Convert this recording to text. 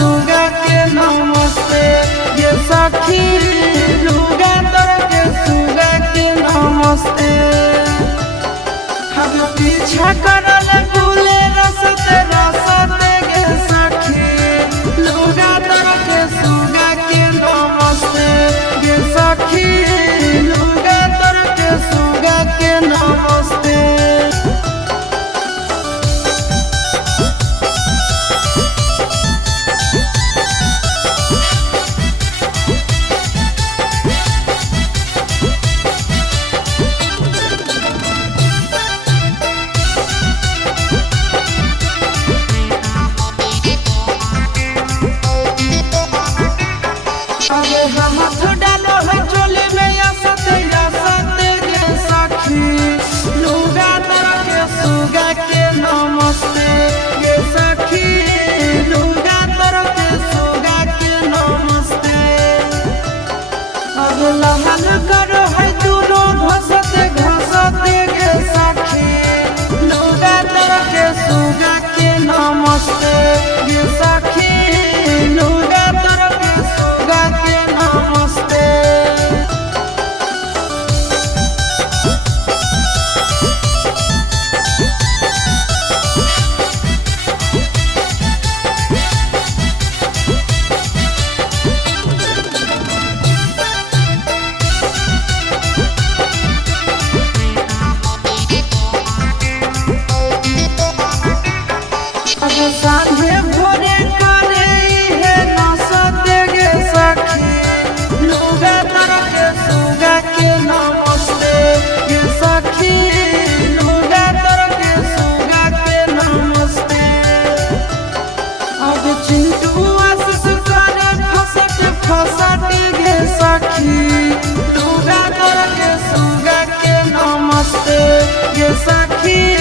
सुगा के नमस्ते ये सखी लुगा तर के सुगा के नमस्ते हम पीछा करल फूले रसते रसते गे सखी लुगा तर के सुगा के नमस्ते गे सखी लुगा तर के सुगा के नमस्ते अरे हम डालो है चोली में या सते गे सखी लुगा तर के सुगा के नमस्ते गे सखी लुगा तर के सुगा के नमस्ते अब लहन करो है दोनों घसते गे सखी लुगा तर के सुगा के नमस्ते गे सखी लुगा तर के सुगा के नमस्ते सांझे भोरे करे है नसते गे सखी लुगा तर के सुगा के नमस्ते गे सखी लुगा तर के सुगा के नमस्ते अब चिंटू आशीष करे फसते गे सखी लुगा तर के सुगा के नमस्ते गे सखी